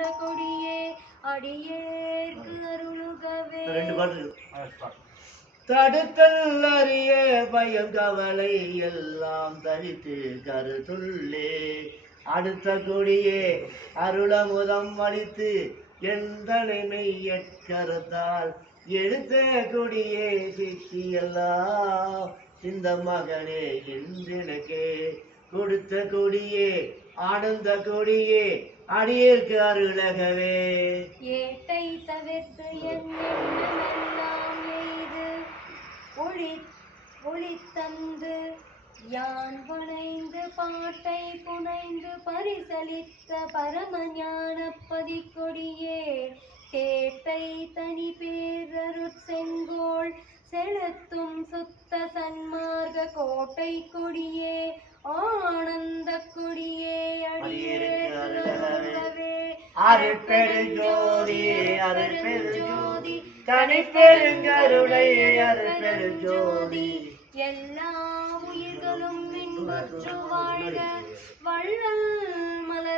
ஆனந்த கொடியே அடியேற்கு அருளுகவே. தடுத்தல் அறிய பயம் கவலை எல்லாம் தரித்து கருத்துள்ளே. அடுத்த கொடியே அருளமுதம் அளித்து எந்தனை மெய்யற்கருத்தால் எடுத்த கொடியே சித்தி எல்லாம் இந்த மகனே என்றெனக்கே கொடுத்த கொடியே ஆனந்த கொடியே அடியேற்கு அருளகவே ஏட்டை தவிர்த்து என் எண்ணமெல்லாம் எய்து. ஒளி ஒளி தந்து யான் புனைந்து பாட்டை புனைந்து பரிசலித்த பரம பரமஞான பதிக்கொடியே கேட்டை தனி பேரருட் செங்கோள் செலுத்தும் சுத்த சன்மார்க்க கோட்டை கொடியே. ஆ அருட்பெருஞ்சோதி அருட்பெருஞ்சோதி. தனிப்பெருங்கருணை அருட்பெருஞ்சோதி. எல்லா உயிர்களும் இன்பற்று வாழ்க வள்ளல் மலரடி